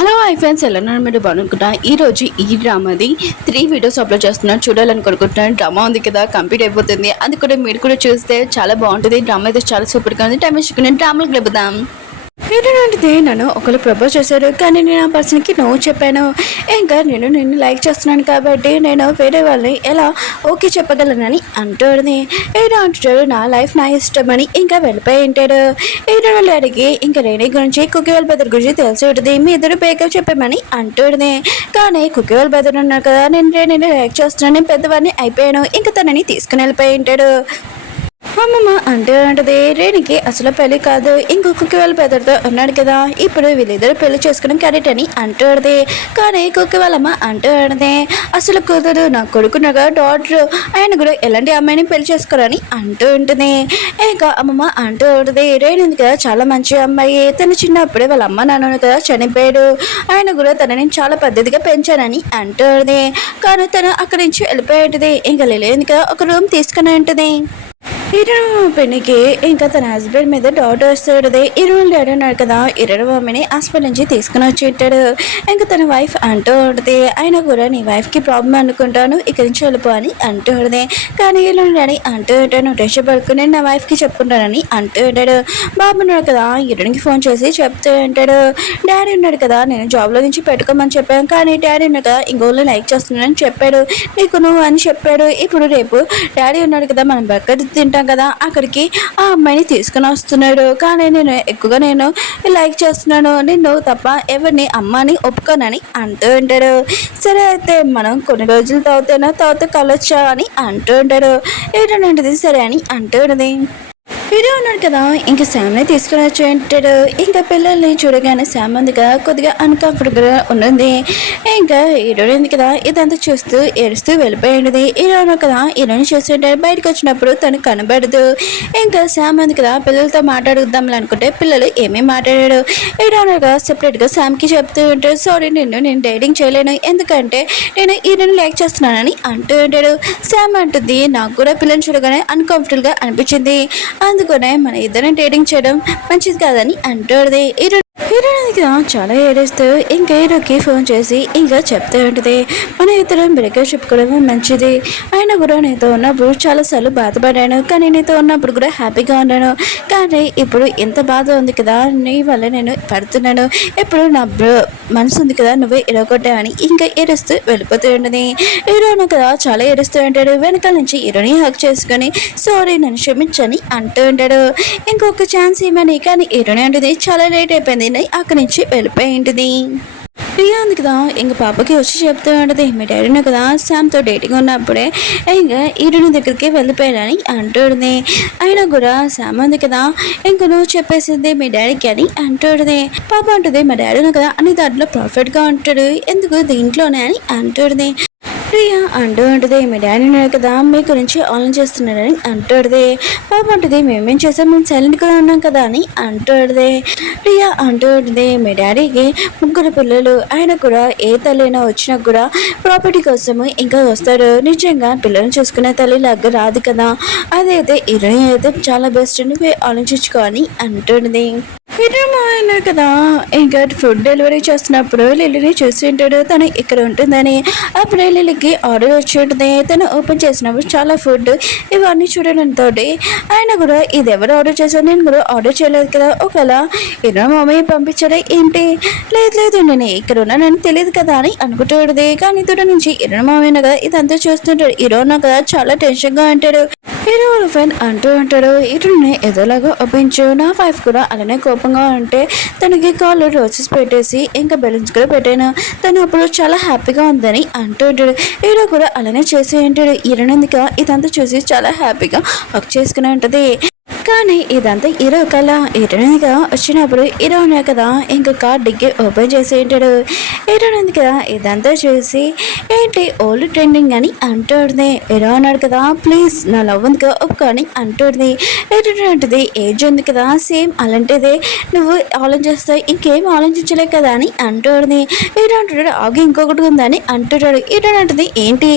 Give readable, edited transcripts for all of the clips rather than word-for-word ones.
Hello hi friends, ఎలా ఉన్నారు మీరు? బాగునుకుంటా. ఈరోజు ఈ డ్రామాది 3 వీడియోస్ అప్లోడ్ చేస్తున్నాను, చూడాలని కోరుకుంటున్నాను. డ్రామా ఉంది కదా, కంప్లీట్ అయిపోతుంది. అది కూడా మీరు కూడా చూస్తే చాలా బాగుంటుంది. డ్రామా అయితే చాలా సూపర్గా ఉంది. టైం వేసుకుని డ్రామాలకు గడుపుదాం. ఏంటంటే నన్ను ఒకరు ప్రపోజ్ చేశారు, కానీ నేను ఆ పర్సన్కి నో చెప్పాను. ఇంకా నేను నిన్ను లైక్ చేస్తున్నాను కాబట్టి నేను వేరే వాళ్ళని ఎలా ఓకే చెప్పగలనని అంటాడు. ఏదో అంటాడు నా లైఫ్ నా ఇష్టం అని ఇంకా వెళ్ళిపోయి ఉంటాడు. ఏదో వాళ్ళు అడిగి ఇంకా రేణి గురించి కుకీ వాళ్ళ బెదర్ గురించి తెలిసి ఉంటుంది. మీ ఇద్దరు బేకప్ చెప్పామని అంటాడు. కానీ కుకీ వాళ్ళ బెదర్ ఉన్నారు కదా, నేను రేణిని లైక్ చేస్తున్నాను, నేను పెద్దవాడిని అయిపోయాను, ఇంకా తనని తీసుకుని వెళ్ళిపోయి ఉంటాడు. అమ్మమ్మ అంటే రేణికి అసలు పెళ్లి కాదు, ఇంకొకకి వాళ్ళ పెద్దతో ఉన్నాడు కదా, ఇప్పుడు వీళ్ళిద్దరు పెళ్లి చేసుకుని క్యారెట్ అని అంటాడు. కానీ కుక్కి వాళ్ళమ్మ అంటాడే అసలు కుదరదు, నా కొడుకునగా డాక్టర్ ఆయన కూడా ఎలాంటి అమ్మాయిని పెళ్లి చేసుకోరని అంటూ ఉంటుంది. ఇంకా అమ్మమ్మ అంటూ ఉంటుంది రేణి కదా చాలా మంచి అమ్మాయి, తను చిన్నప్పుడే వాళ్ళ అమ్మ నాన్న కదా చనిపోయాడు, ఆయన కూడా తనని చాలా పద్ధతిగా పెంచానని అంటుంది. కానీ తను అక్కడి నుంచి వెళ్ళిపోయేది. ఇంకా లేదు కదా ఒక రూమ్ తీసుకుని ఉంటుంది. పెళ్లికి ఇంకా తన హస్బెండ్ మీద డౌట్ వస్తాడు. ఇరువులు డాడీ ఉన్నాడు కదా, ఇరవై మమ్మీని హాస్పిటల్ నుంచి తీసుకుని వచ్చి ఉంటాడు. ఇంకా తన వైఫ్ అంటూ ఉంటుంది ఆయన కూడా నీ వైఫ్కి ప్రాబ్లం అనుకుంటాను, ఇక్కడి నుంచి వెళ్ళిపో అని అంటూ ఉంటుంది. కానీ ఇల్లు డాడీ అంటూ ఉంటాను టెన్షన్ పడుకుని నా వైఫ్కి చెప్పుకుంటానని అంటూ ఉంటాడు. బాబు ఉన్నాడు కదా, ఇరునికి ఫోన్ చేసి చెప్తూ ఉంటాడు. డాడీ ఉన్నాడు కదా, నేను జాబ్లో నుంచి పెట్టుకోమని చెప్పాను, కానీ డాడీ ఉన్నాడు కదా ఇంకోళ్ళు లైక్ చేస్తున్నానని చెప్పాడు, నీకు నువ్వు అని చెప్పాడు. ఇప్పుడు రేపు డాడీ ఉన్నాడు కదా, మనం బర్గర్ తింటాం కదా, అక్కడికి ఆ అమ్మాయిని తీసుకుని వస్తున్నాడు. కానీ నేను ఎక్కువగా నేను లైక్ చేస్తున్నాను, నిన్ను తప్ప ఎవరిని అమ్మని ఒప్పుకోనని అంటూ ఉంటాడు. సరే అయితే మనం కొన్ని రోజులు తర్వాత కలొచ్చా అని అంటూ ఉంటాడు. ఏంటంటే సరే అని అంటూ ఉన్నది. వీడియో ఉన్నాడు కదా, ఇంకా శామ్ని తీసుకుని వచ్చి ఉంటాడు. ఇంకా పిల్లల్ని చూడగానే శామ్ ఉంది కదా కొద్దిగా అన్కంఫర్టబుల్గా ఉన్నది. ఇంకా హీరోయిన్ ఉంది కదా ఇదంతా చూస్తూ ఏడుస్తూ వెళ్ళిపోయింది. హీరోయిన్ కదా హీరోయిన్ చూస్తూ ఉంటాడు. బయటకు వచ్చినప్పుడు తను కనబడదు. ఇంకా శామ్ ఉంది కదా పిల్లలతో మాట్లాడుద్దాం అనుకుంటే పిల్లలు ఏమీ మాట్లాడాడు. హీరోయిన్ కదా సెపరేట్గా శామ్కి చెప్తూ ఉంటాడు, సారీ నేను డైటింగ్ చేయలేను, ఎందుకంటే నేను హీరోయిన్ లైక్ చేస్తున్నానని అంటూ ఉంటాడు. శామ్ అంటుంది నాకు కూడా పిల్లల్ని చూడగానే అన్కంఫర్టబుల్గా అనిపించింది, అందుకనే మన ఇద్దరం డేటింగ్ చేయడం మంచిది కాదని అంటాడు. హీరోయిన్కి చాలా ఏడుస్తూ ఇంకా హీరోకి ఫోన్ చేసి ఇంకా చెప్తూ ఉంటుంది మన ఇద్దరం బ్రేకప్ చెప్పుకోవడమే మంచిది, ఆయన కూడా నీతో ఉన్నప్పుడు చాలాసార్లు బాధపడాను, కానీ నీతో ఉన్నప్పుడు కూడా హ్యాపీగా ఉన్నాను, కానీ ఇప్పుడు ఇంత బాధ ఉంది కదా నీ వల్ల నేను పడుతున్నాను, ఇప్పుడు నా మనసు ఉంది కదా నువ్వే ఇరగొట్టావని ఇంకా ఏడుస్తూ వెళ్ళిపోతూ ఉంటుంది. హీరోను కదా చాలా ఏడుస్తూ ఉంటాడు. వెనకాల నుంచి హీరోని హక్ చేసుకొని సారీ నన్ను క్షమించని అంటూ ఉంటాడు. ఇంకొక ఛాన్స్ ఇవ్వని, కానీ హీరోని అంటుంది చాలా లేట్ అయిపోయింది, అక్కడి నుంచి వెళ్ళిపోయింది. ప్రియా ఉంది కదా ఇంక పాపకి వచ్చి చెప్తూ ఉంటుంది మీ డాడీని కదా శామ్తో డేటింగ్ ఉన్నప్పుడే ఇంకా హీరోని దగ్గరికి వెళ్ళిపోయాడని అంటుంది. అయినా కూడా శామ్ ఉంది కదా ఇంక నువ్వు చెప్పేసింది మీ డాడీకి అని అంటుంది. పాప అంటుంది మా డాడీని కదా అని దాంట్లో పర్ఫెక్ట్గా ఉంటాడు, ఎందుకు దీంట్లోనే అని అంటుంది. ప్రియా అంటూ ఉంటుంది మీ డాడీ కదా మీ గురించి ఆన్లైన్ చేస్తున్నాడని అంటుంది. పాప అంటుంది మేమేం చేసాం, మేము సైలెంట్గా ఉన్నాం కదా అని అంటుంది. ప్రియా అంటూ ఉంటుంది మీ డాడీకి 3 పిల్లలు, ఆయన కూడా ఏ తల్లినా వచ్చినా కూడా ప్రాపర్టీ కోసము ఇంకా వస్తాడు, నిజంగా పిల్లల్ని చూసుకునే తల్లి లాగా రాదు కదా, అదైతే ఇరవై అయితే చాలా బెస్ట్ నువ్వే ఆలోచించుకో అని అంటుంది. అన్నారు కదా ఇంకా ఫుడ్ డెలివరీ చేస్తున్నప్పుడు లిల్లీని చూసి ఉంటాడు, తను ఇక్కడ ఉంటుందని. అప్పుడే లిల్లీకి ఆర్డర్ వచ్చి ఉంటుంది. తను ఓపెన్ చేసినప్పుడు చాలా ఫుడ్ ఇవన్నీ చూడడంతో ఆయన కూడా ఇది ఎవరు ఆర్డర్ చేశారు, నేను కూడా ఆర్డర్ చేయలేదు కదా, ఒకవేళ ఇరవై మమ్మీ పంపించారా ఏంటి, లేదు నేను ఇక్కడ ఉన్నానని తెలియదు కదా అని అనుకుంటుంది. కానీ దూరం నుంచి ఇరవై మమ్మీ కదా ఇదంతా చూస్తుంటాడు. ఇరోనా కదా చాలా టెన్షన్గా ఉంటాడు. హీరో ఫ్రెండ్ అంటూ ఉంటాడు ఇటుని ఎదోలాగా ఒప్పించు, నా వైఫ్ కూడా అలానే కోపంగా ఉంటే తనకి కాళ్ళు రోజెస్ పెట్టేసి ఇంకా బెలూన్స్ కూడా పెట్టాను, తను అప్పుడు చాలా హ్యాపీగా ఉందని అంటూ ఉంటాడు. హీరో కూడా అలానే చేసి ఉంటాడు. ఇరనందుక ఇదంతా చూసి చాలా హ్యాపీగా వర్క్ చేసుకుని ఉంటుంది. కానీ ఇదంతా హీరో కల హీరోయిన్గా వచ్చినప్పుడు హీరోనే కదా ఇంకా కార్ డిగ్గి ఓపెన్ చేసి ఉంటాడు. హీరోయిన్ కదా ఇదంతా చూసి ఏంటి ఓల్డ్ ట్రెండింగ్ అని అంటుంది. హీరో అన్నాడు కదా ప్లీజ్ నా లవ్ ఉందిగా ఒప్పుకొని అంటుంది. ఏంటంటుంది ఏజ్ ఉంది కదా సేమ్ అలాంటిదే నువ్వు ఆలోచిస్తావు, ఇంకేం ఆలోచించలే కదా అని అంటుంది. హీరో అంటాడు ఆగి ఇంకొకటి ఉందని అంటున్నాడు. హీరో అంటుంది ఏంటి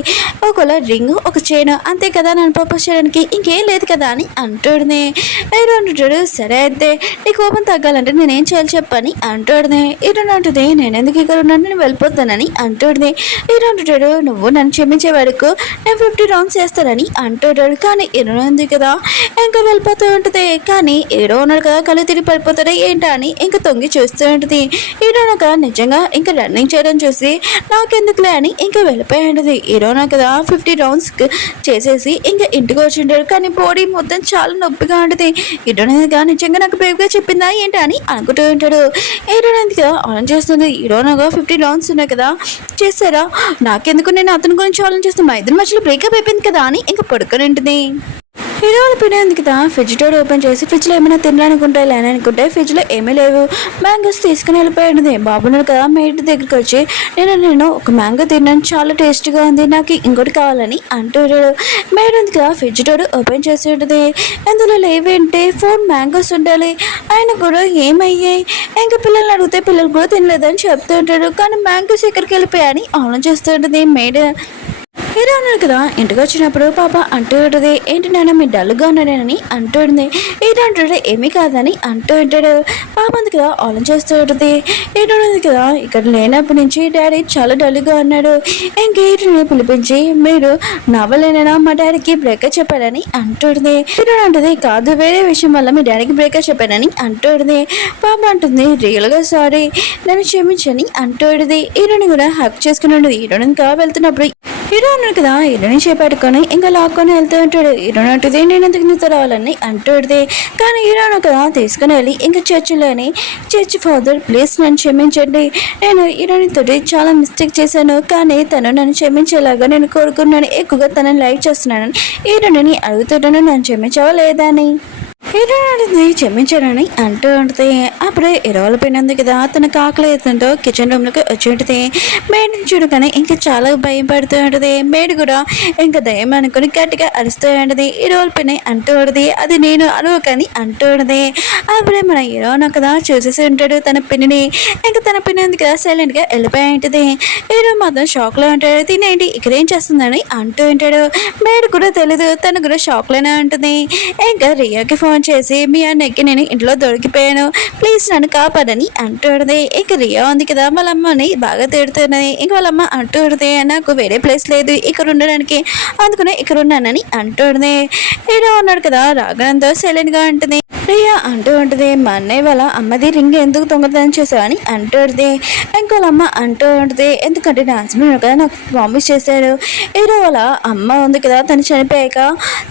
ఒకవేళ రింగ్ ఒక చైన్ అంతే కదా నన్ను ప్రపోజ్ చేయడానికి, ఇంకేం లేదు కదా అని అంటుంది. హీరో అంటాడు సరే అయితే నీ కోపం తగ్గాలంటే నేనేం చేయాలి చెప్పని అంటాడుది. హీరో అంటుంది నేను ఎందుకు ఇక్కడ ఉన్నాను నేను వెళ్ళిపోతానని అంటాడుది. హీరో అంటాడు నువ్వు నన్ను క్షమించే వరకు నేను 50 రౌండ్స్ చేస్తానని అంటాడు. కానీ హీరో ఉంది కదా ఇంకా వెళ్ళిపోతూ ఉంటుంది. కానీ హీరో ఉన్నాడు కదా కళ్ళు తిరిగి పడిపోతాడు ఏంటా అని ఇంకా తొంగి చూస్తూ ఉంటుంది. హీరోనక నిజంగా ఇంకా రన్నింగ్ చేయడం చూసి నాకెందుకులే అని ఇంకా వెళ్ళిపోయి ఉంటుంది. హీరోనా కదా 50 రౌండ్స్ చేసేసి ఇంకా ఇంటికి వచ్చింటాడు. కానీ బాడీ మొత్తం చాలా నొప్పిగా ఉంటుంది. హీరోనగా నిజంగా నాకు బ్రేవ్గా చెప్పిందా ఏంటి అని అనుకుంటూ ఉంటాడు. హీరోనంది కదా ఆన్ చేస్తుంది. హీరోనగా 50 రౌండ్స్ ఉన్నాయి కదా చేస్తారా నాకెందుకు నేను అతని గురించి ఆలోచన చేస్తాను మా ఇద్దరి మధ్యలో బ్రేకప్ అయిపోయింది కదా అని ఇంకా పడుకొని ఉంటుంది. హీరో పినేందుకు కదా ఫ్రిడ్జ్ డోర్ ఓపెన్ చేసి ఫ్రిడ్జ్లో ఏమైనా తినడానుకుంటాయి లేననుకుంటే ఫ్రిడ్జ్లో ఏమీ లేవు. మ్యాంగోస్ తీసుకుని వెళ్ళిపోయాడు. బాబున్నాడు కదా మేడ్ దగ్గరికి వచ్చి నేను ఒక మ్యాంగో తిన్నాను చాలా టేస్ట్గా ఉంది నాకు ఇంకోటి కావాలని అంటాడు. మేడ్ ఉంది కదా ఫ్రిడ్జ్ డోర్ ఓపెన్ చేసి ఉంటుంది. అందులో లేవేంటే 4 మ్యాంగోస్ ఉండాలి ఆయన కూడా ఏమయ్యాయి ఇంకా పిల్లల్ని అడిగితే పిల్లలు కూడా తినలేదని చెప్తూ ఉంటాడు. కానీ మ్యాంగోస్ ఎక్కడికి వెళ్ళిపోయాయని ఆలోచిస్తూ ఉంటుంది మేడ్. హీరో అన్నారు కదా ఇంటికి వచ్చినప్పుడు పాప అంటూ ఉంటుంది ఏంటి నాన్న మీ డల్గా ఉన్నాడని అంటూ ఉంటుంది. హీరో అంటాడు ఏమీ కాదని అంటూ ఉంటాడు. పాప ఉంది కదా ఆలోచన చేస్తూ ఉంటుంది. హీరో ఉంది కదా ఇక్కడ లేనప్పటి నుంచి డాడీ చాలా డల్గా ఉన్నాడు ఇంక హీరోని పిలిపించి మీరు నవ్వలేనా మా డాడీకి బ్రేకప్ చెప్పాడని అంటుంది. హీరో అంటుంది కాదు వేరే విషయం వల్ల మీ డాడీకి బ్రేకప్ చెప్పాడని అంటుంది. పాప అంటుంది రియల్గా సారీ నన్ను క్షమించని అంటుంది. హీరోని కూడా హక్ చేసుకుని ఉండదు. హీరోని ఇంకా వెళ్తున్నప్పుడు హీరో అన్నాడు కదా హీరోని చేపట్టుకొని ఇంకా లాక్కొని వెళ్తూ ఉంటాడు. హీరోని అంటుంది నేను ఎందుకు నీతో రావాలని అంటుంది. కానీ హీరోను కదా తీసుకుని వెళ్ళి ఇంకా చర్చిలోని చర్చ్ ఫాదర్ ప్లీజ్ నన్ను క్షమించండి నేను హీరోనితో చాలా మిస్టేక్ చేశాను కానీ తను నన్ను క్షమించేలాగా నేను కోరుకున్నాను ఎక్కువగా తనని లైక్ చేస్తున్నానని హీరోని అడుగుతున్నాను నన్ను క్షమించావా లేదా అని. హీరో అడిగింది క్షమించారని అంటూ ఉంటుంది. అప్పుడే ఇరవల పోయినందుకు కదా తన ఆకలి అవుతుందో కిచెన్ రూమ్లోకి వచ్చి ఉంటుంది. మేడిని చూడగానే ఇంకా చాలా భయం పడుతూ ఉంటుంది. మేడి కూడా ఇంకా దయ్యం అనుకుని గట్టిగా అరుస్తూ ఉంటుంది. ఇరవల పైన అంటూ ఉంటుంది అది నేను అరవకని అంటూ ఉంటుంది. అప్పుడే మన హీరోను కదా చూసేసి ఉంటాడు తన పిన్నిని. ఇంకా తన పిన్ని ఉంది కదా సైలెంట్గా వెళ్ళిపోయి ఉంటుంది. హీరో మాత్రం షాక్లో ఉంటాడు తినేంటి ఇక్కడ ఏం చేస్తుందని అంటూ ఉంటాడు. మేడి కూడా తెలీదు తను కూడా షాక్లోనే ఉంటుంది. ఇంకా రియాకి ఫోన్ చేసి మీ అన్నకి నేను ఇంట్లో దొరికిపోయాను ప్లీజ్ నన్ను కాపాడని అంటుంది. ఇంక రియా ఉంది కదా వాళ్ళ అమ్మని బాగా తిడుతున్నది. ఇంక వాళ్ళ అమ్మ అంటుంది నాకు వేరే ప్లేస్ లేదు ఇక్కడ ఉండడానికి అందుకనే ఇక్కడ ఉన్నానని అంటుంది. హీరో ఉన్నాడు కదా రాగనంతో సైలెంట్గా ఉంటుంది. రియా అంటూ ఉంటుంది మా అన్నయ్య వాళ్ళ అమ్మది రింగ్ ఎందుకు దొంగతనం చేసావని అంటుంది. ఇంకో వాళ్ళ అమ్మ అంటూ ఉంటుంది ఎందుకంటే నా హస్బెండ్ కదా నాకు ప్రామిస్ చేశాడు హీరో వాళ్ళ అమ్మ ఉంది కదా తను చనిపోయాక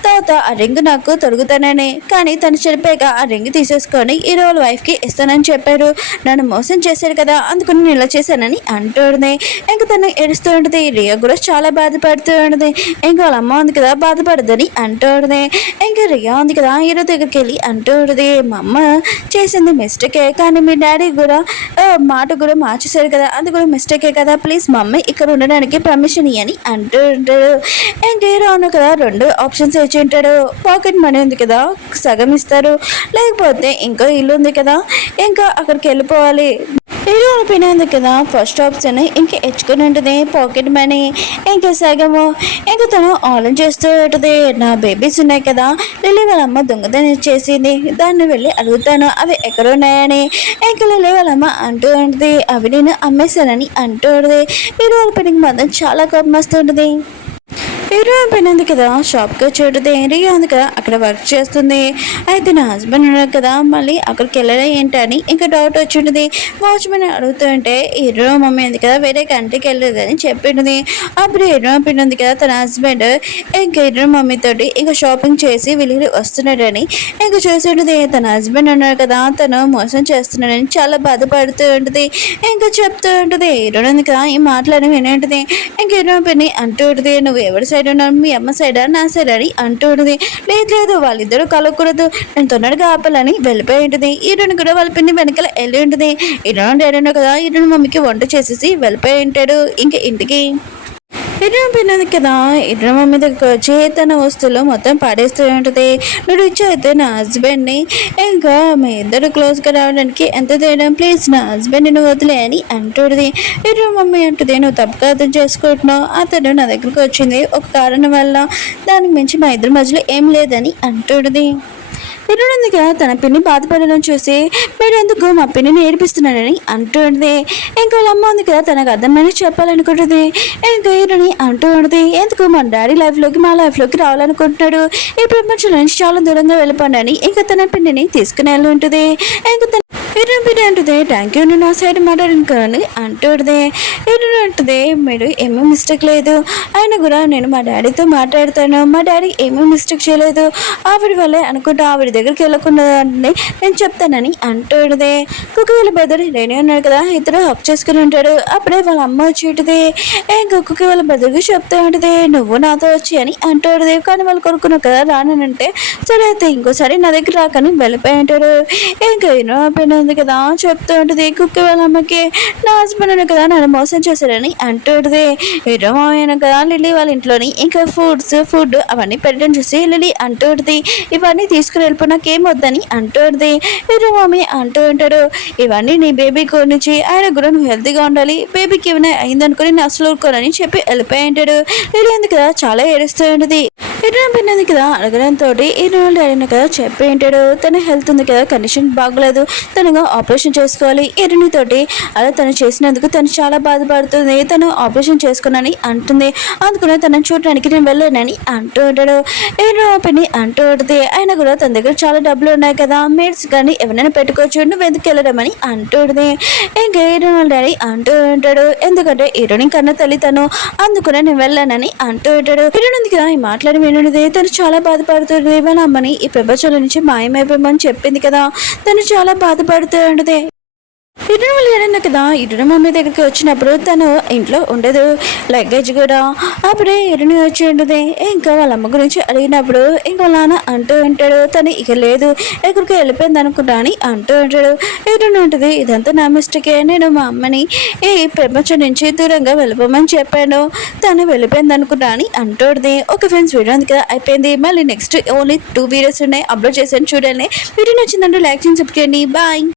తర్వాత ఆ రింగ్ నాకు తొలుగుతానని కానీ తను చనిపోయాక ఆ రింగ్ తీసేసుకొని హీరో వాళ్ళ వైఫ్కి ఇస్తానని చెప్పారు నన్ను మోసం చేశారు కదా అందుకని నేను ఇలా చేశానని అంటుంది. ఇంకా తను ఏడుస్తూ ఉంటుంది. రియా కూడా చాలా బాధపడుతూ ఉంటుంది. ఇంకా వాళ్ళ అమ్మ ఉంది కదా బాధపడదని అంటుంది. ఇంకా రియా ఉంది కదా హీరో దగ్గరికి వెళ్ళి అంటూ మా అమ్మ చేసింది మిస్టేకే కానీ మీ డాడీ కూడా మాట కూడా మార్చేశారు కదా అది కూడా మిస్టేకే కదా ప్లీజ్ మా అమ్మ ఇక్కడ ఉండడానికి పర్మిషన్ ఇవ్వని అంటూ ఉంటాడు. ఇంకా హీరో ఉన్న కదా 2 ఆప్షన్స్ ఇచ్చి ఉంటాడు. పాకెట్ మనీ ఉంది కదా సగం ఇస్తారు లేకపోతే ఇంకో ఇల్లు ఉంది కదా ఇంకా అక్కడికి వెళ్ళిపోవాలి. హీరో అనిపోయినందు కదా ఫస్ట్ ఆప్షన్ ఇంకా ఎచ్చుకొని ఉంటుంది పాకెట్ మనీ ఇంకా సగము. ఇంకా తను ఆలోచన చేస్తూ ఉంటుంది నా బేబీస్ ఉన్నాయి కదా లిల్లీ వాళ్ళ అమ్మ దొంగతనం చేసింది దాన్ని వెళ్ళి అడుగుతాను అవి ఎక్కడ ఉన్నాయని. ఇంకా లిల్లీ వాళ్ళ అమ్మ అంటూ ఉంటుంది అవి నేను అమ్మేశానని అంటూ ఉంటుంది. హీరో అనిపోయినకి మాత్రం చాలా కోపం వస్తుంటుంది. హీరో అయిపోయినందు కదా షాప్కి వచ్చేటది రియా ఉంది కదా అక్కడ వర్క్ చేస్తుంది. అయితే నా హస్బెండ్ ఉన్నాడు కదా మళ్ళీ అక్కడికి వెళ్ళడం ఏంటని ఇంకా డౌట్ వచ్చి ఉంటుంది. వాచ్మెన్ అడుగుతుంటే హీరో మమ్మీ ఉంది కదా వేరే కంట్రీకి వెళ్ళలేదని చెప్పింది. అప్పుడు హీరో ఉంది కదా తన హస్బెండ్ ఇంకా హీరో మమ్మీతోటి ఇంకా షాపింగ్ చేసి వెళ్ళి వస్తున్నాడని ఇంకా చూస్తుంటుంది. తన హస్బెండ్ ఉన్నాడు కదా తను మోసం చేస్తున్నాడని చాలా బాధపడుతూ ఉంటుంది. ఇంకా చెప్తూ ఉంటుంది హీరో ఉంది కదా ఈ మాటలని వినేంటిది. ఇంకా హీరో పిన్ని అంటూ ఉంటుంది నువ్వు ఎవరి సైడ్ ఉన్నావు మీ అమ్మ సైడా నా సైడ్ అని అంటూ ఉంటుంది. లేదు వాళ్ళిద్దరూ కలవకూడదు నేను తొందరగా ఆపాలని వెళ్ళిపోయి ఉంటుంది. హీరోని కూడా వాళ్ళ పిన్ని వెనకాల వెళ్ళి ఉంటుంది. హీరో డాడీ కదా హీరోని మమ్మీకి వంట చేసేసి వెళ్ళిపోయి ఉంటాడు ఇంకా ఇంటికి. హీరో పిన్నది కదా హీరో మమ్మీ దగ్గర వచ్చి తన వస్తువులు మొత్తం పాడేస్తూ ఉంటుంది. నువ్వు ఇచ్చి అయితే నా హస్బెండ్ని ఇంకా మీ ఇద్దరు క్లోజ్గా రావడానికి ఎంత తేడం ప్లీజ్ నా హస్బెండ్ని వదిలే అని అంటుంది. హీరో మమ్మీ అంటుంది నువ్వు తప్పుగా అర్థం చేసుకుంటున్నావు అతను నా దగ్గరకు వచ్చింది ఒక కారణం వల్ల దానికి మించి మా ఇద్దరి మధ్యలో ఏం లేదని అంటుంది. ఇరుడుందిగా తన పిన్ని బాధపడడం చూసి మీరు ఎందుకు మా పిన్నిని ఏడిపిస్తున్నారని అంటూ ఉంటుంది. ఇంకా వాళ్ళ అమ్మ ఉంది కదా తనకు అర్థమైన చెప్పాలనుకుంటుంది. ఇంకా ఇరుని అంటూ ఉంటుంది, ఎందుకు మన డాడీ లైఫ్లోకి మా లైఫ్లోకి రావాలనుకుంటున్నాడు, ఈ ప్రపంచం నుంచి చాలా దూరంగా వెళ్ళిపోండి అని ఇంకా తన పిన్నిని తీసుకుని వెళ్ళి ఉంటుంది. ఇంకా తన ఇరుని అంటుంది, థ్యాంక్ యూ నా సైడ్ మాట్లాడుకోని అంటుంది. ఇరుని అంటుంది, మీరు ఏమీ మిస్టేక్ లేదు, అయినా కూడా నేను మా డాడీతో మాట్లాడతాను, మా డాడీ ఏమీ మిస్టేక్ చేయలేదు, ఆవిడ వల్లే అనుకుంటా ఆవిడ దగ్గరికి వెళ్ళకుండా నేను చెప్తానని అంటుంది. కుక్క వాళ్ళ బెదర్ రెడీ ఉన్నాడు కదా, ఇద్దరు హక్ చేసుకుని ఉంటాడు. అప్పుడే వాళ్ళ అమ్మ వచ్చేటిది. ఇంకా కుక్క వాళ్ళ బెదర్కి చెప్తూ ఉంటుంది, నువ్వు నాతో వచ్చి అని అంటుంది. కానీ వాళ్ళు కొనుక్కున్నావు కదా రానంటే, సరే అయితే ఇంకోసారి నా దగ్గర రాకని వెళ్ళిపోయి ఉంటారు. ఇంకా ఎన్నో పెన్ ఉంది కదా చెప్తూ ఉంటుంది కుక్క వాళ్ళ అమ్మకి, నా హస్బెండ్ అనే కదా నన్ను మోసం చేశారని అంటుంది. ఎన్నో మామయ్య కదా లిల్లీ వాళ్ళ ఇంట్లోని ఇంకా ఫుడ్ అవన్నీ పెట్టడం చూసి లిల్లీ అంటుంది, ఇవన్నీ తీసుకుని వెళ్ళిపో నాకేం వద్దని అంటుంది. ఎన్నో మామయ్య అంటూ ఉంటాడు, ఇవన్నీ నీ బేబీ గురించి, ఆయన కూడా నువ్వు హెల్తీగా ఉండాలి, బేబీకి ఏమైనా అయిందనుకుని నేను అసలు ఊరుకోనని చెప్పి వెళ్ళిపోయి ఉంటాడు. లిల్లీ ఉంది కదా చాలా ఏడుస్తూ ఉంటుంది. ఇరుణ పిన్నది కదా అడగడంతో ఇరుణ డాడీని కదా చెప్పి ఉంటాడు, తన హెల్త్ ఉంది కదా కండిషన్ బాగోలేదు, తనగా ఆపరేషన్ చేసుకోవాలి. ఇరునితోటి అలా తను చేసినందుకు తను చాలా బాధపడుతుంది, తను ఆపరేషన్ చేసుకున్నాని అంటుంది. అందుకనే తనని చూడడానికి నేను వెళ్ళానని అంటూ ఉంటాడు. ఇరుణ పిన్ని అంటూ ఉంటుంది, అయినా కూడా తన దగ్గర చాలా డబ్బులు ఉన్నాయి కదా, మేడ్స్ కానీ ఎవరైనా పెట్టుకోవచ్చు, నువ్వు ఎందుకు వెళ్ళడం అని అంటూ ఉంటుంది. ఇంకా ఇరుణ డాడీ అంటూ ఉంటాడు, ఎందుకంటే ఇరుని కన్నా తల్లి తను, అందుకనే నేను వెళ్ళానని అంటూ ఉంటాడు. ఇరునుంది కదా ఈ మాట్లాడి వినుడిదే తను చాలా బాధపడుతుంది. వాళ్ళ అమ్మని ఈ ప్రపంచంలో నుంచి మాయమైపోమని చెప్పింది కదా, తను చాలా బాధపడుతూ ఉంటుంది. ఇరుడు వాళ్ళు ఏడన్నా కదా ఇరుడు మమ్మీ దగ్గరికి వచ్చినప్పుడు తను ఇంట్లో ఉండదు, లగేజ్ కూడా. అప్పుడే ఇరుని వచ్చి ఉంటుంది. ఇంకా వాళ్ళ అమ్మ గురించి అడిగినప్పుడు ఇంకా వాళ్ళ నాన్న అంటూ ఉంటాడు, తను ఇక లేదు ఎక్కడికి వెళ్ళిపోయింది అనుకుంటా అని అంటూ ఉంటాడు. ఇరుని ఉంటుంది, ఇదంతా నా మిస్టేకే, నేను మా అమ్మని ఈ ప్రపంచం నుంచి దూరంగా వెళ్ళిపోమని చెప్పాను, తను వెళ్ళిపోయింది అనుకుంటా అని అంటుంది. ఒక ఫ్రెండ్స్ వీడియో అందుకే అయిపోయింది. మళ్ళీ నెక్స్ట్ ఓన్లీ 2 వీడియోస్ ఉన్నాయి అప్లోడ్ చేశాను చూడండి. వీడియో నచ్చిందంటే లైక్ చేసి చెప్పుకోండి. బాయ్.